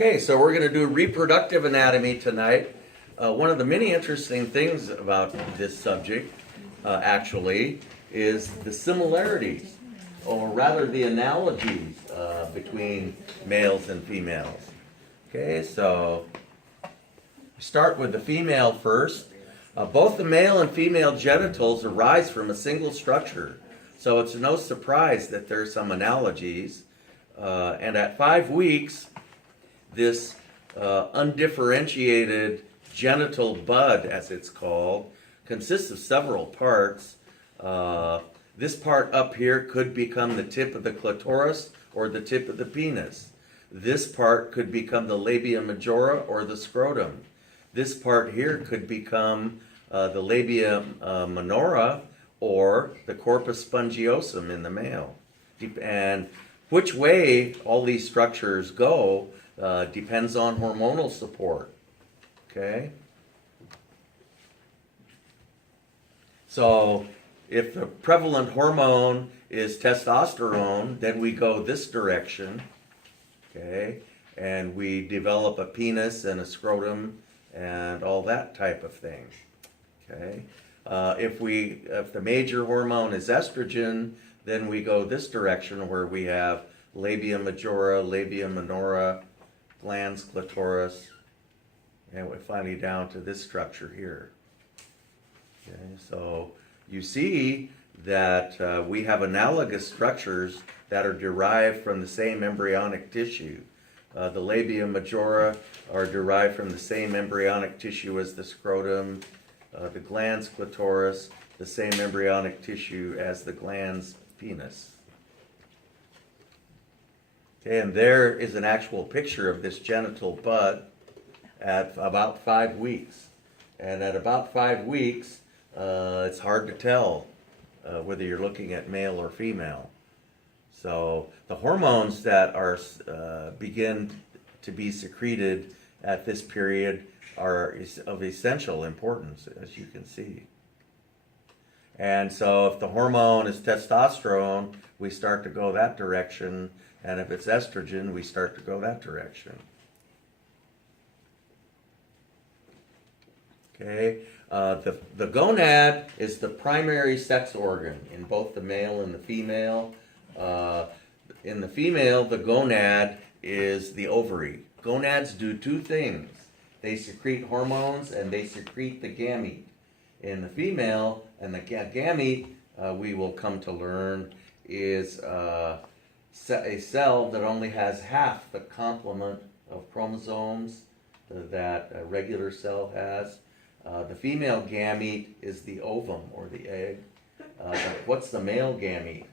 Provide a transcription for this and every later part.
Okay, so we're going to do reproductive anatomy tonight. One of the many interesting things about this subject, actually, is the similarities, or rather the analogies between males and females. Okay, so start with the female first. Both the male and female genitals arise from a single structure, so it's no surprise that there are some analogies. And at 5 weeks, this undifferentiated genital bud, as it's called, consists of several parts. This part up here could become the tip of the clitoris or the tip of the penis. This part could become the labia majora or the scrotum. This part here could become the labia minora or the corpus spongiosum in the male. And which way all these structures go depends on hormonal support. Okay? So if the prevalent hormone is testosterone, then we go this direction. Okay? And we develop a penis and a scrotum and all that type of thing. Okay? If the major hormone is estrogen, then we go this direction where we have labia majora, labia minora, glans clitoris, and we're finally down to this structure here. Okay, so you see that we have analogous structures that are derived from the same embryonic tissue. The labia majora are derived from the same embryonic tissue as the scrotum, the glans clitoris, the same embryonic tissue as the glans penis. Okay, and there is an actual picture of this genital bud at about 5 weeks. And at about 5 weeks, it's hard to tell whether you're looking at male or female. So the hormones that are begin to be secreted at this period are of essential importance, as you can see. And so if the hormone is testosterone, we start to go that direction. And if it's estrogen, we start to go that direction. Okay, the gonad is the primary sex organ in both the male and the female. In the female, the gonad is the ovary. Gonads do two things. They secrete hormones and they secrete the gamete. In the female, and the gamete, we will come to learn, is a cell that only has half the complement of chromosomes that a regular cell has. The female gamete is the ovum or the egg. What's the male gamete?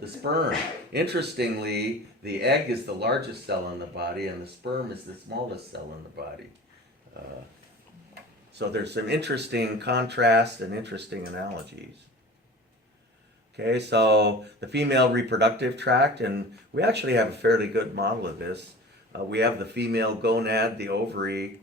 The sperm. Interestingly, the egg is the largest cell in the body and the sperm is the smallest cell in the body. So there's some interesting contrast and interesting analogies. Okay, so the female reproductive tract, and we actually have a fairly good model of this. We have the female gonad, the ovary,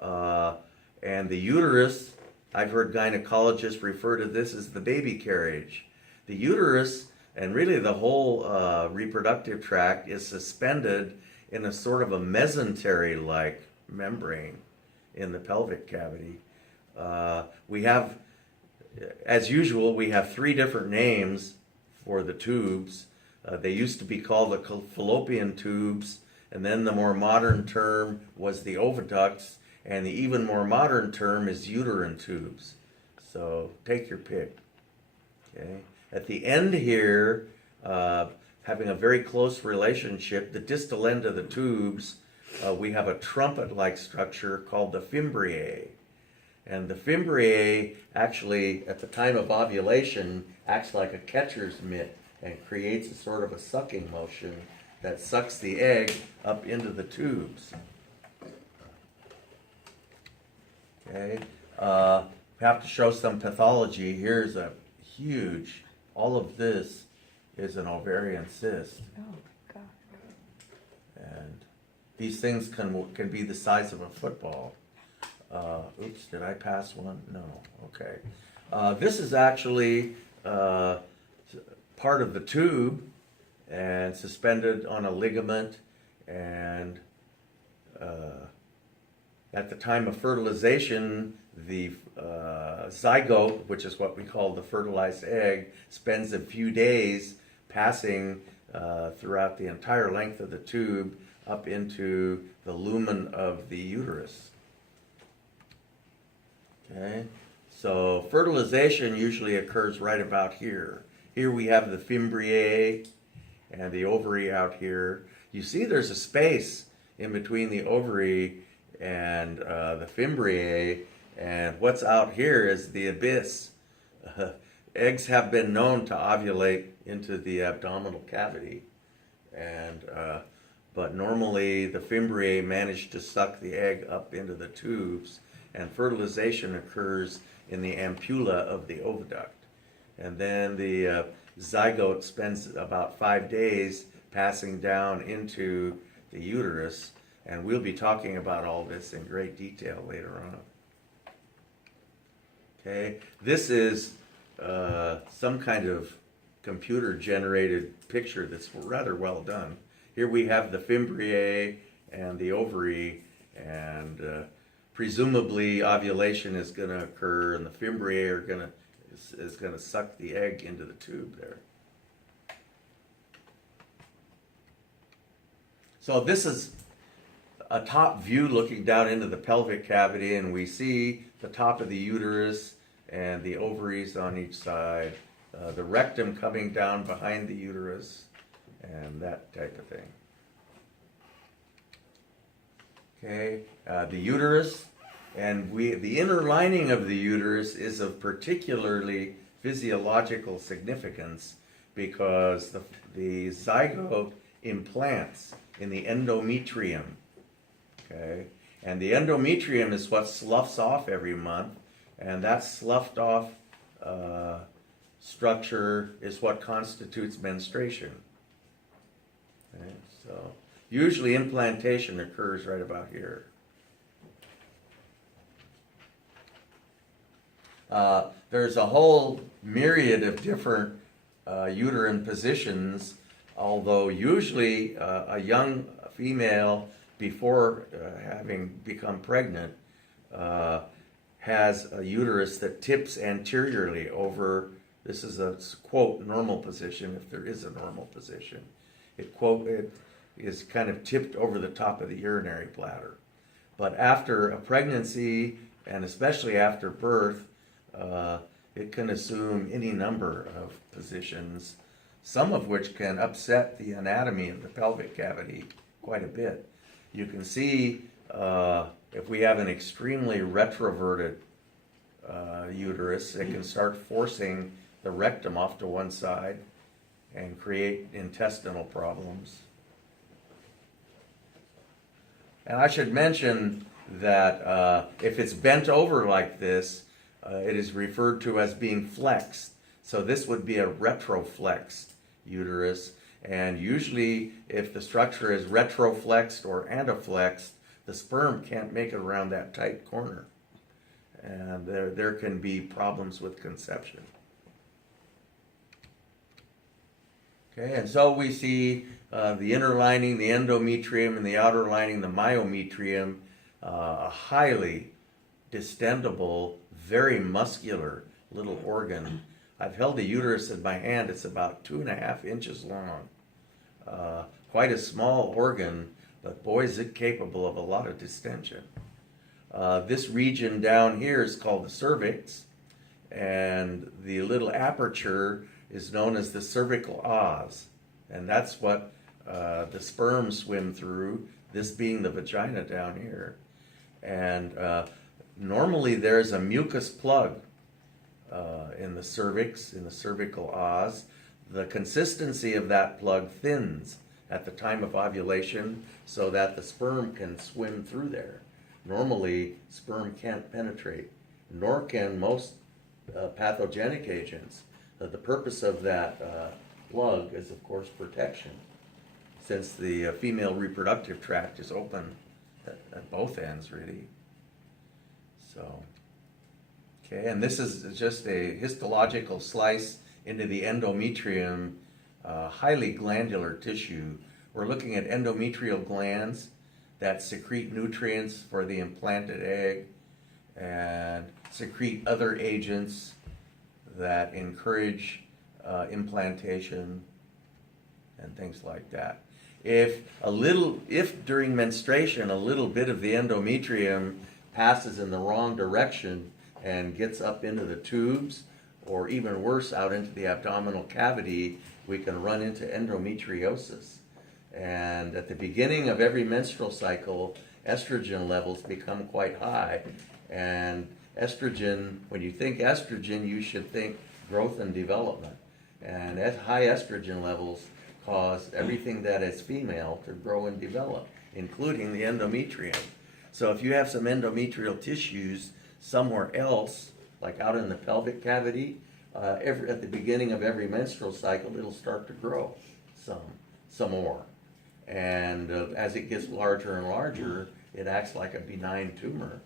and the uterus. I've heard gynecologists refer to this as the baby carriage. The uterus, and really the whole reproductive tract, is suspended in a sort of a mesentery-like membrane in the pelvic cavity. We have, as usual, we have 3 different names for the tubes. They used to be called the fallopian tubes, and then the more modern term was the oviducts, and the even more modern term is uterine tubes. So take your pick. Okay. At the end here, having a very close relationship, the distal end of the tubes, we have a trumpet-like structure called the fimbriae. And the fimbriae actually, at the time of ovulation, acts like a catcher's mitt and creates a sort of a sucking motion that sucks the egg up into the tubes. Okay, we have to show some pathology. Here's a huge, all of this is an ovarian cyst. Oh, God. And these things can be the size of a football. Oops, did I pass one? No, okay. This is actually part of the tube and suspended on a ligament, and at the time of fertilization, the zygote, which is what we call the fertilized egg, spends a few days passing throughout the entire length of the tube up into the lumen of the uterus. Okay, so fertilization usually occurs right about here. Here we have the fimbriae and the ovary out here. You see there's a space in between the ovary and the fimbriae, and what's out here is the abyss. Eggs have been known to ovulate into the abdominal cavity, and but normally the fimbriae manage to suck the egg up into the tubes, and fertilization occurs in the ampulla of the oviduct. And then the zygote spends about 5 days passing down into the uterus, and we'll be talking about all this in great detail later on. Okay, this is some kind of computer-generated picture that's rather well done. Here we have the fimbriae and the ovary, and presumably ovulation is going to occur, and the fimbriae is going to suck the egg into the tube there. So this is a top view looking down into the pelvic cavity, and we see the top of the uterus and the ovaries on each side, the rectum coming down behind the uterus, and that type of thing. Okay, the uterus, and the inner lining of the uterus is of particularly physiological significance because the zygote implants in the endometrium. Okay, and the endometrium is what sloughs off every month, and that sloughed off structure is what constitutes menstruation. Okay, so usually implantation occurs right about here. There's a whole myriad of different uterine positions, although usually a young female, before having become pregnant, has a uterus that tips anteriorly over. This is a quote normal position, if there is a normal position. It is kind of tipped over the top of the urinary bladder. But after a pregnancy, and especially after birth, it can assume any number of positions, some of which can upset the anatomy of the pelvic cavity quite a bit. You can see if we have an extremely retroverted uterus, it can start forcing the rectum off to one side and create intestinal problems. And I should mention that if it's bent over like this, it is referred to as being flexed. So this would be a retroflexed uterus. And usually if the structure is retroflexed or anteflexed, the sperm can't make it around that tight corner. And there can be problems with conception. Okay, and so we see the inner lining, the endometrium, and the outer lining, the myometrium, a highly distendable, very muscular little organ. I've held the uterus in my hand. It's about 2.5 inches long. Quite a small organ, but boy is it capable of a lot of distension. This region down here is called the cervix, and the little aperture is known as the cervical os, and that's what the sperm swim through, this being the vagina down here. And normally there's a mucus plug in the cervix, in the cervical os. The consistency of that plug thins at the time of ovulation so that the sperm can swim through there. Normally, sperm can't penetrate, nor can most pathogenic agents. The purpose of that plug is, of course, protection, since the female reproductive tract is open at both ends, really. So, okay, and this is just a histological slice into the endometrium, highly glandular tissue we're looking at endometrial glands that secrete nutrients for the implanted egg and secrete other agents that encourage implantation and things like that. If during menstruation a little bit of the endometrium passes in the wrong direction and gets up into the tubes, or even worse, out into the abdominal cavity, we can run into endometriosis. And at the beginning of every menstrual cycle, estrogen levels become quite high. And estrogen, when you think estrogen, you should think growth and development. And high estrogen levels cause everything that is female to grow and develop, including the endometrium. So if you have some endometrial tissues somewhere else, like out in the pelvic cavity, at the beginning of every menstrual cycle, it'll start to grow some more. And as it gets larger and larger, it acts like a benign tumor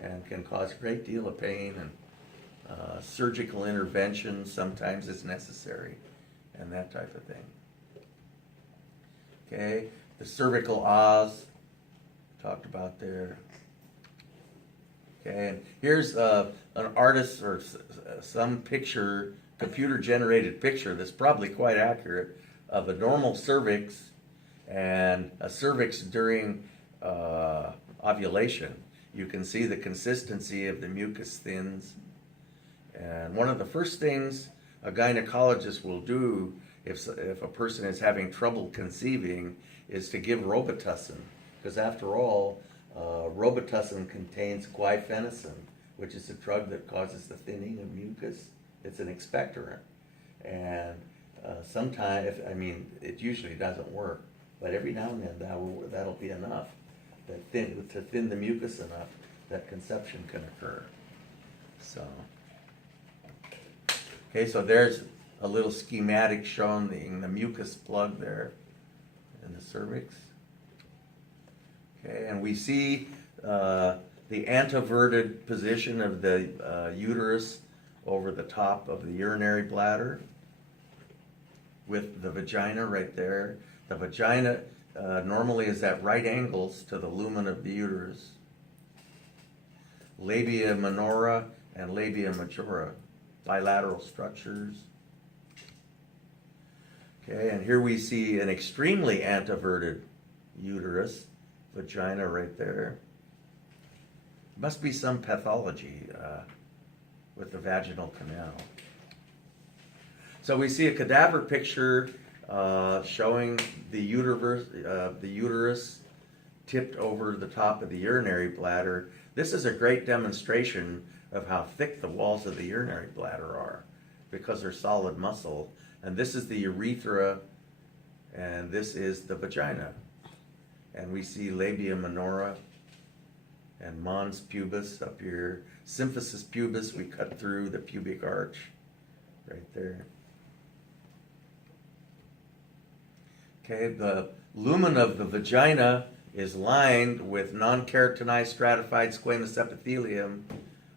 and can cause a great deal of pain, and surgical intervention sometimes is necessary, and that type of thing. Okay, the cervical os, talked about there. Okay, and here's an artist or some picture, computer-generated picture that's probably quite accurate of a normal cervix and a cervix during ovulation. You can see the consistency of the mucus thins. And one of the first things a gynecologist will do if a person is having trouble conceiving is to give Robitussin, because after all, Robitussin contains guaifenesin, which is a drug that causes the thinning of mucus. It's an expectorant, and sometimes, it usually doesn't work, but every now and then that'll be enough to thin the mucus enough that conception can occur. So, okay, so there's a little schematic showing the mucus plug there in the cervix. Okay, and we see the anteverted position of the uterus over the top of the urinary bladder with the vagina right there. The vagina normally is at right angles to the lumen of the uterus. Labia minora and labia majora, bilateral structures. Okay, and here we see an extremely anteverted uterus, vagina right there. Must be some pathology with the vaginal canal. So we see a cadaver picture showing the uterus tipped over the top of the urinary bladder. This is a great demonstration of how thick the walls of the urinary bladder are, because they're solid muscle. And this is the urethra, and this is the vagina. And we see labia minora and mons pubis up here. Symphysis pubis, we cut through the pubic arch right there. Okay, the lumen of the vagina is lined with non-keratinized stratified squamous epithelium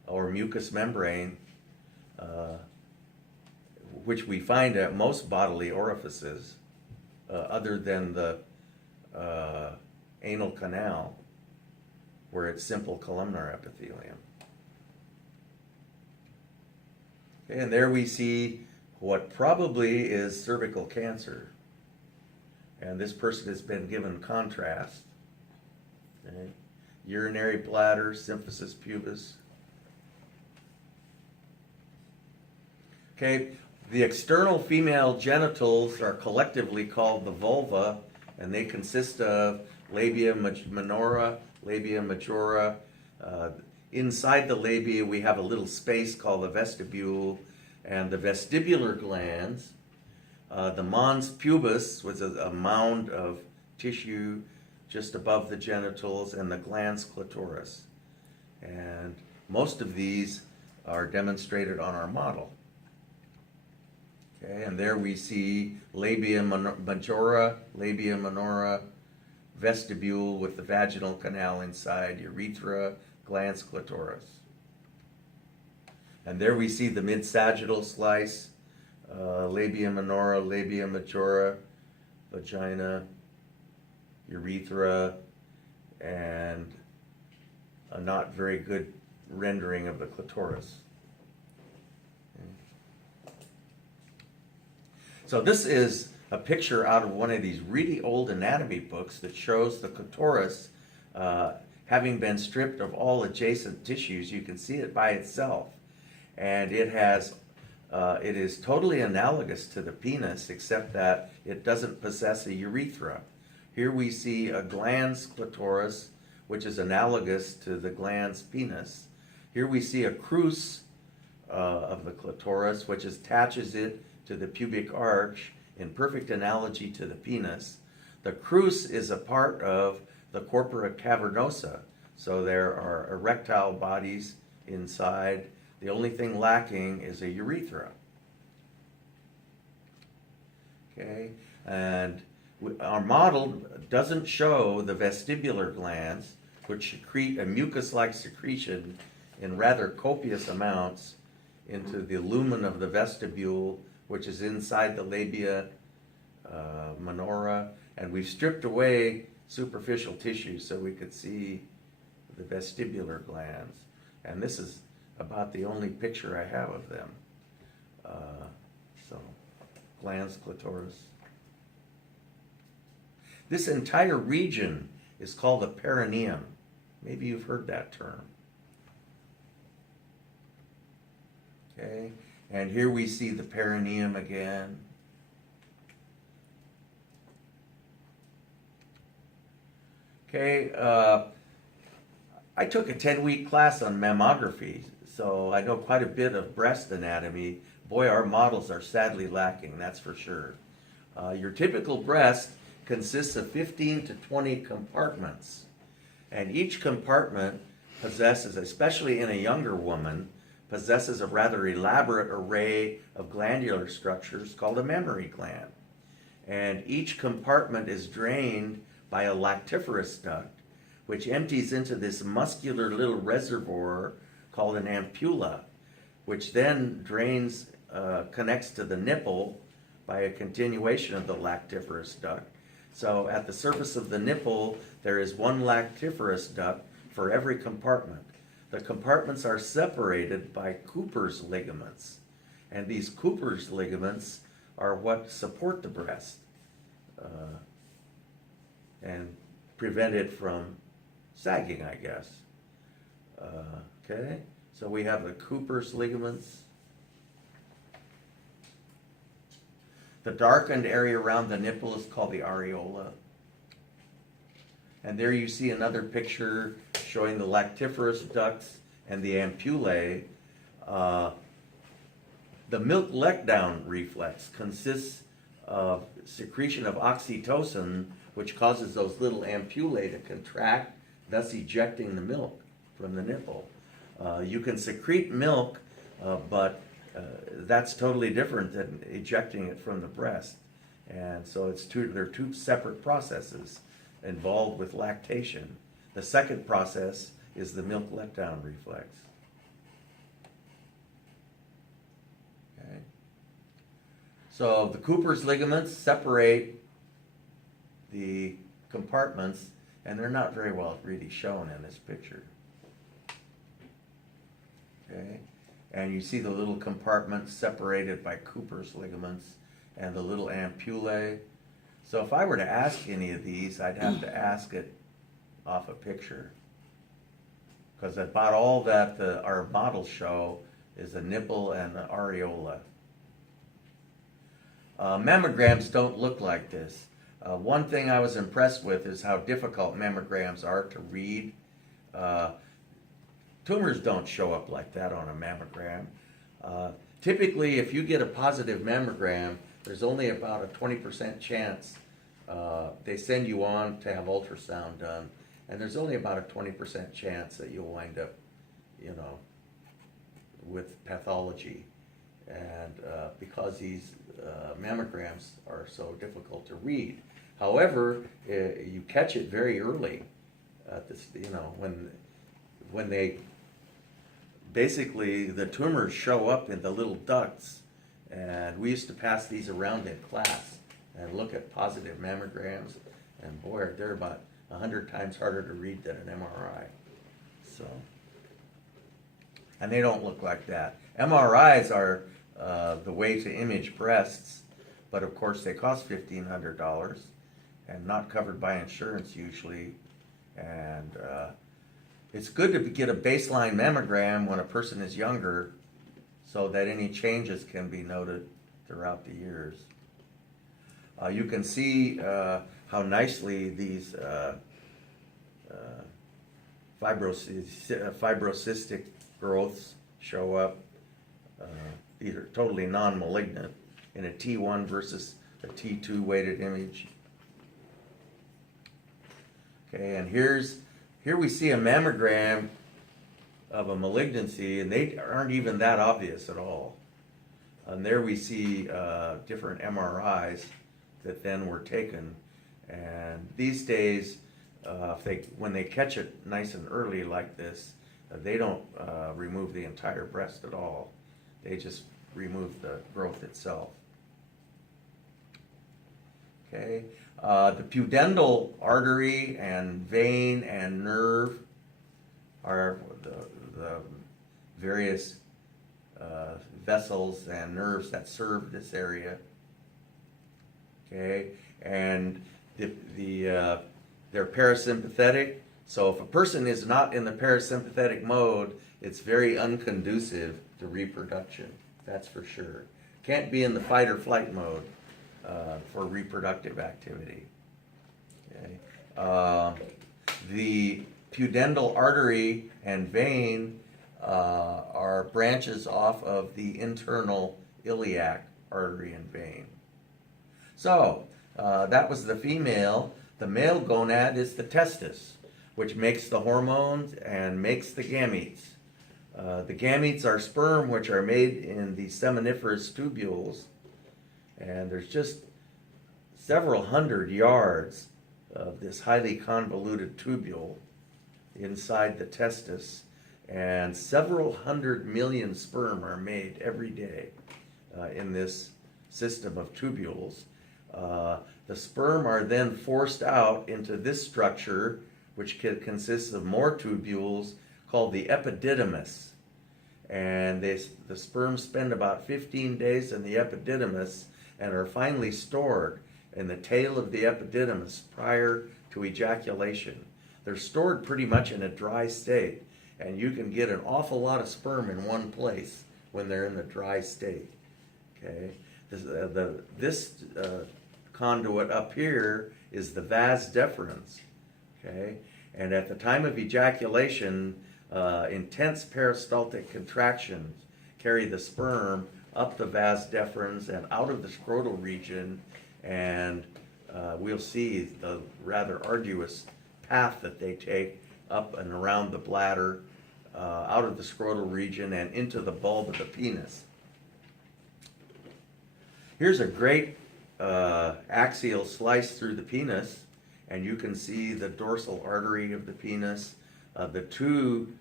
or mucous membrane, which we find at most bodily orifices other than the anal canal, where it's simple columnar epithelium. Okay, and there we see what probably is cervical cancer. And this person has been given contrast. Okay. Urinary bladder, symphysis pubis. Okay, the external female genitals are collectively called the vulva, and they consist of labia minora, labia majora. Inside the labia, we have a little space called the vestibule, and the vestibular glands. The mons pubis was a mound of tissue just above the genitals, and the glans clitoris. And most of these are demonstrated on our model. Okay, and there we see labia majora, labia minora, vestibule with the vaginal canal inside, urethra, glans clitoris. And there we see the mid-sagittal slice, labia minora, labia majora, vagina, urethra, and a not very good rendering of the clitoris. So this is a picture out of one of these really old anatomy books that shows the clitoris having been stripped of all adjacent tissues. You can see it by itself, and it is totally analogous to the penis, except that it doesn't possess a urethra. Here we see a glans clitoris, which is analogous to the glans penis. Here we see a crus of the clitoris, which attaches it to the pubic arch in perfect analogy to the penis. The crus is a part of the corpora cavernosa, so there are erectile bodies inside. The only thing lacking is a urethra. Okay, and our model doesn't show the vestibular glands, which secrete a mucus-like secretion in rather copious amounts into the lumen of the vestibule, which is inside the labia minora, and we've stripped away superficial tissue so we could see the vestibular glands. And this is about the only picture I have of them. So, glans clitoris. This entire region is called the perineum. Maybe you've heard that term. Okay, and here we see the perineum again. Okay, I took a 10-week class on mammography, so I know quite a bit of breast anatomy. Boy, our models are sadly lacking, that's for sure. Your typical breast consists of 15 to 20 compartments, and each compartment possesses, especially in a younger woman, possesses a rather elaborate array of glandular structures called a mammary gland. And each compartment is drained by a lactiferous duct, which empties into this muscular little reservoir called an ampulla, which then drains, connects to the nipple by a continuation of the lactiferous duct. So at the surface of the nipple, there is one lactiferous duct for every compartment. The compartments are separated by Cooper's ligaments, and these Cooper's ligaments are what support the breast and prevent it from sagging, I guess. Okay, so we have the Cooper's ligaments. The darkened area around the nipple is called the areola. And there you see another picture showing the lactiferous ducts and the ampullae. The milk letdown reflex consists of secretion of oxytocin, which causes those little ampullae to contract, thus ejecting the milk from the nipple. You can secrete milk, but that's totally different than ejecting it from the breast. And so there are two separate processes involved with lactation. The second process is the milk letdown reflex. Okay. So the Cooper's ligaments separate the compartments, and they're not very well really shown in this picture. Okay. And you see the little compartments separated by Cooper's ligaments and the little ampullae. So if I were to ask any of these, I'd have to ask it off a picture, because about all that our models show is a nipple and an areola. Mammograms don't look like this. One thing I was impressed with is how difficult mammograms are to read. Tumors don't show up like that on a mammogram. Typically, if you get a positive mammogram, there's only about a 20% chance they send you on to have ultrasound done, and there's only about a 20% chance that you'll wind up, with pathology. And because these mammograms are so difficult to read. However, you catch it very early. When they basically, the tumors show up in the little ducts, and we used to pass these around in class and look at positive mammograms, And boy, they're about 100 times harder to read than an MRI. So, and they don't look like that. MRIs are the way to image breasts, but of course they cost $1,500 and not covered by insurance usually. And it's good to get a baseline mammogram when a person is younger so that any changes can be noted throughout the years. You can see how nicely these fibrocystic growths show up, either totally non-malignant in a T1 versus a T2 weighted image. Okay, and here we see a mammogram of a malignancy, and they aren't even that obvious at all. And there we see different MRIs that then were taken. And these days, when they catch it nice and early like this, they don't remove the entire breast at all. They just remove the growth itself. Okay, the pudendal artery and vein and nerve are the various vessels and nerves that serve this area. Okay, and they're parasympathetic. So if a person is not in the parasympathetic mode, it's very unconducive to reproduction. That's for sure. Can't be in the fight or flight mode for reproductive activity. Okay. The pudendal artery and vein are branches off of the internal iliac artery and vein. So that was the female. The male gonad is the testis, which makes the hormones and makes the gametes. The gametes are sperm, which are made in the seminiferous tubules, and there's just several hundred yards of this highly convoluted tubule inside the testis, and several 100 million sperm are made every day in this system of tubules. The sperm are then forced out into this structure, which consists of more tubules, called the epididymis. And the sperm spend about 15 days in the epididymis and are finally stored in the tail of the epididymis prior to ejaculation. They're stored pretty much in a dry state, and you can get an awful lot of sperm in one place when they're in the dry state. Okay, this conduit up here is the vas deferens. Okay, and at the time of ejaculation, intense peristaltic contractions carry the sperm up the vas deferens and out of the scrotal region, and we'll see the rather arduous path that they take up and around the bladder, out of the scrotal region and into the bulb of the penis. Here's a great axial slice through the penis, and you can see the dorsal artery of the penis, the two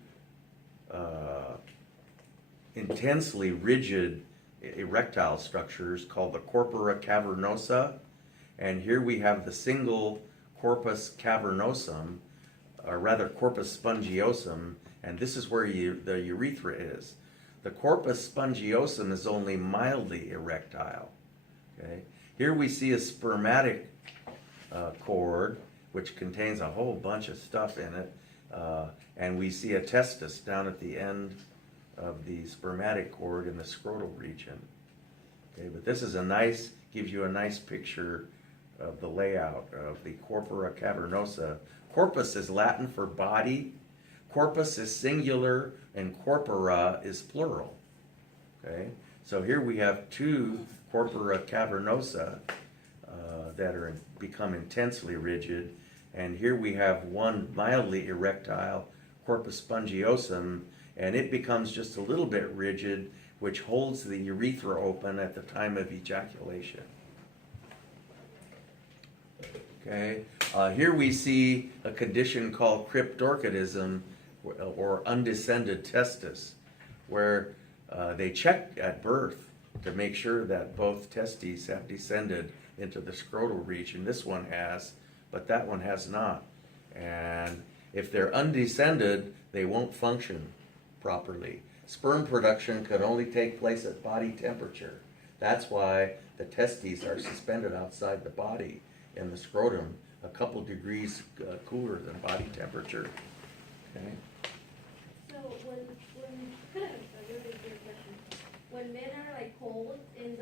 intensely rigid erectile structures called the corpora cavernosa, and here we have the single corpus cavernosum, or rather corpus spongiosum, and this is where the urethra is. The corpus spongiosum is only mildly erectile. Okay, here we see a spermatic cord, which contains a whole bunch of stuff in it, and we see a testis down at the end of the spermatic cord in the scrotal region. Okay, but this is gives you a nice picture of the layout of the corpora cavernosa. Corpus is Latin for body, corpus is singular, and corpora is plural. Okay, so here we have two corpora cavernosa that become intensely rigid, and here we have one mildly erectile, corpus spongiosum, and it becomes just a little bit rigid, which holds the urethra open at the time of ejaculation. Okay, here we see a condition called cryptorchidism, or undescended testis, where they check at birth to make sure that both testes have descended into the scrotal region. This one has, but that one has not. And if they're undescended, they won't function properly. Sperm production could only take place at body temperature. That's why the testes are suspended outside the body in the scrotum, a couple degrees cooler than body temperature. Okay. So when when men are like cold and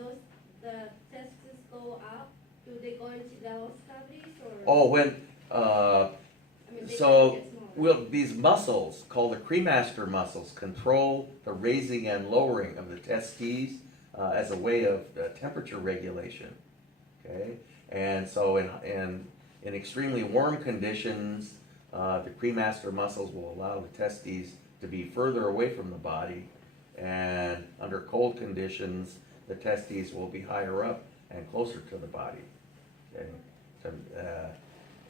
the testes go up, do they go into those cavities or? Oh, They so get smaller. these muscles called the cremaster muscles control the raising and lowering of the testes as a way of temperature regulation. Okay, and so in extremely warm conditions, the cremaster muscles will allow the testes to be further away from the body, and under cold conditions, the testes will be higher up and closer to the body. Okay, so,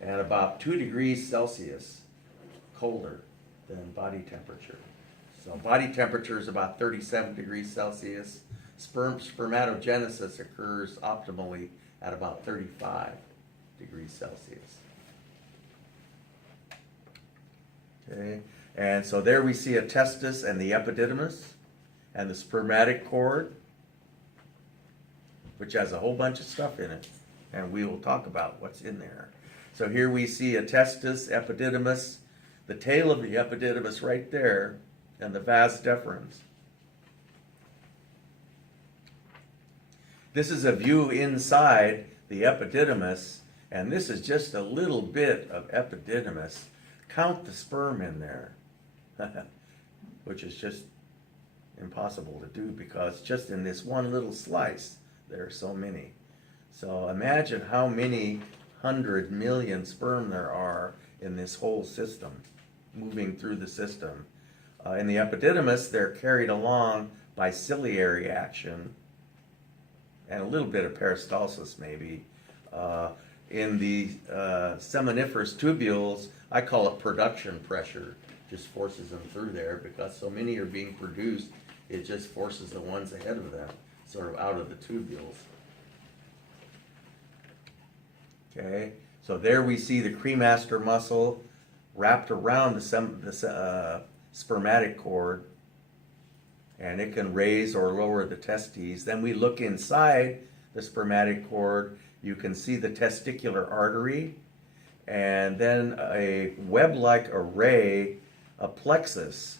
and about 2 degrees Celsius colder than body temperature. So body temperature is about 37 degrees Celsius. Spermatogenesis occurs optimally at about 35 degrees Celsius. Okay, and so there we see a testis and the epididymis and the spermatic cord, which has a whole bunch of stuff in it, and we will talk about what's in there. So here we see a testis, epididymis, the tail of the epididymis right there, and the vas deferens. This is a view inside the epididymis, and this is just a little bit of epididymis. Count the sperm in there, which is just impossible to do because just in this one little slice, there are so many. So imagine how many 100 million sperm there are in this whole system, moving through the system. In the epididymis, they're carried along by ciliary action and a little bit of peristalsis maybe. In the seminiferous tubules, I call it production pressure, just forces them through there because so many are being produced, it just forces the ones ahead of them sort of out of the tubules. Okay, so there we see the cremaster muscle wrapped around the spermatic cord, and it can raise or lower the testes. Then we look inside the spermatic cord, you can see the testicular artery, and then a web-like array, a plexus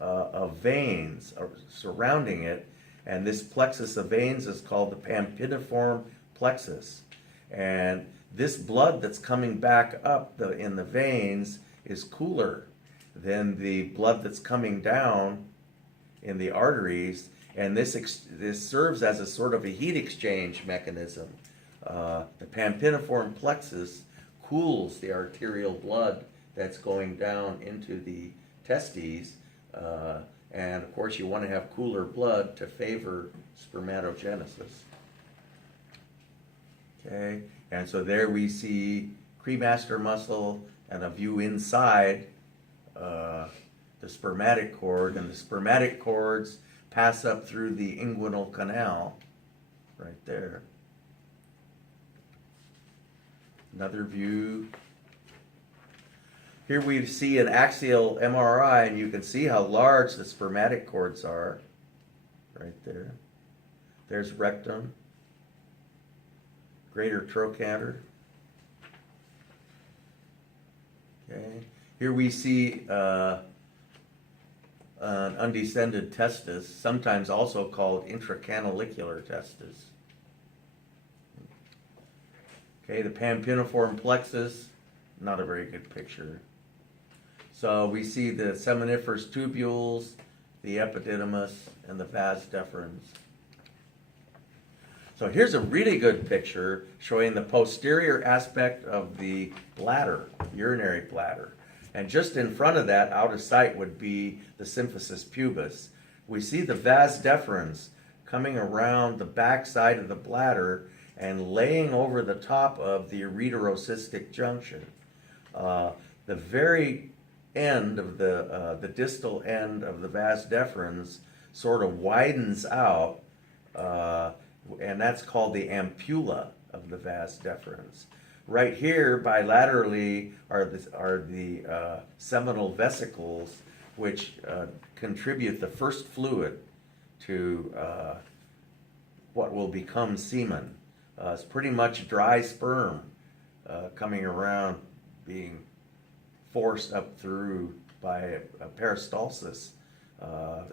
of veins surrounding it, and this plexus of veins is called the pampiniform plexus. And this blood that's coming back up in the veins is cooler than the blood that's coming down in the arteries, and this serves as a sort of a heat exchange mechanism. The pampiniform plexus cools the arterial blood that's going down into the testes, and of course you want to have cooler blood to favor spermatogenesis. Okay, and so there we see cremaster muscle and a view inside the spermatic cord, and the spermatic cords pass up through the inguinal canal right there. Another view. Here we see an axial MRI, and you can see how large the spermatic cords are right there. There's rectum, greater trochanter. Okay. Here we see an undescended testis, sometimes also called intracanalicular testis. Okay, the pampiniform plexus, not a very good picture. So we see the seminiferous tubules, the epididymis, and the vas deferens. So here's a really good picture showing the posterior aspect of the bladder, urinary bladder. And just in front of that, out of sight, would be the symphysis pubis. We see the vas deferens coming around the back side of the bladder and laying over the top of the ureterocystic junction. The very end of the distal end of the vas deferens sort of widens out, and that's called the ampulla of the vas deferens. right here bilaterally are the seminal vesicles, which contribute the first fluid to what will become semen. It's pretty much dry sperm coming around, being forced up through by a peristalsis.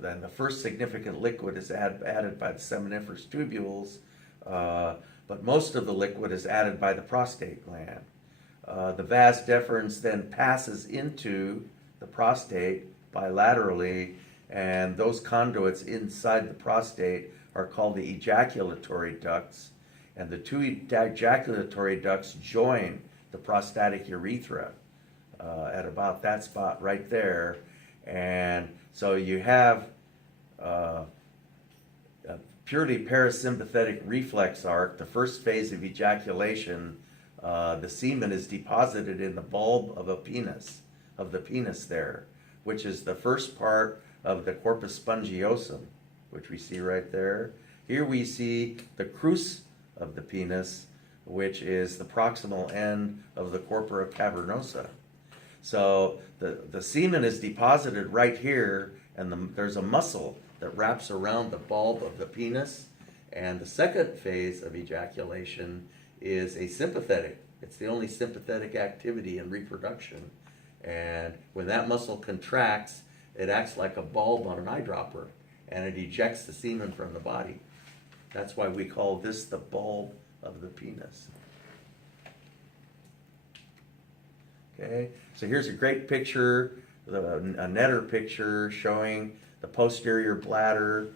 Then the first significant liquid is added by the seminiferous tubules, but most of the liquid is added by the prostate gland. The vas deferens then passes into the prostate bilaterally, and those conduits inside the prostate are called the ejaculatory ducts, and the two ejaculatory ducts join the prostatic urethra at about that spot right there. And so you have a purely parasympathetic reflex arc. The first phase of ejaculation, the semen is deposited in the bulb of the penis there, which is the first part of the corpus spongiosum, which we see right there. Here we see the crus of the penis, which is the proximal end of the corpora cavernosa. So the semen is deposited right here, and there's a muscle that wraps around the bulb of the penis. And the second phase of ejaculation is a sympathetic. It's the only sympathetic activity in reproduction. And when that muscle contracts, it acts like a bulb on an eyedropper, and it ejects the semen from the body. That's why we call this the bulb of the penis. Okay, so here's a great picture, a netter picture showing the posterior bladder,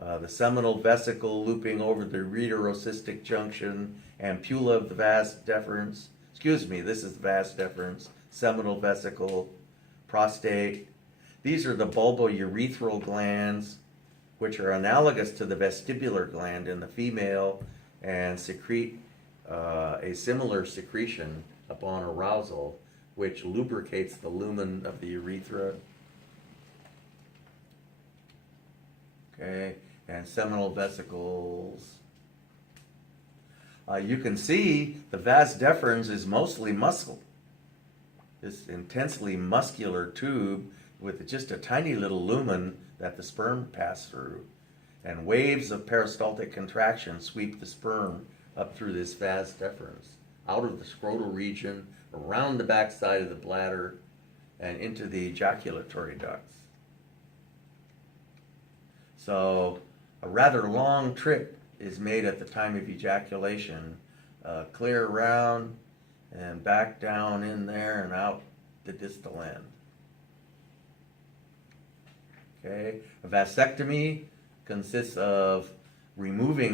the seminal vesicle looping over the uterocystic junction, ampulla of the vas deferens. Excuse me, this is the vas deferens, seminal vesicle, prostate. These are the bulbourethral glands, which are analogous to the vestibular gland in the female and secrete a similar secretion upon arousal, which lubricates the lumen of the urethra. Okay, and seminal vesicles. You can see the vas deferens is mostly muscle. This intensely muscular tube with just a tiny little lumen that the sperm pass through. And waves of peristaltic contraction sweep the sperm up through this vas deferens, out of the scrotal region, around the backside of the bladder, and into the ejaculatory ducts. So a rather long trip is made at the time of ejaculation, clear around and back down in there and out the distal end. Okay, a vasectomy consists of removing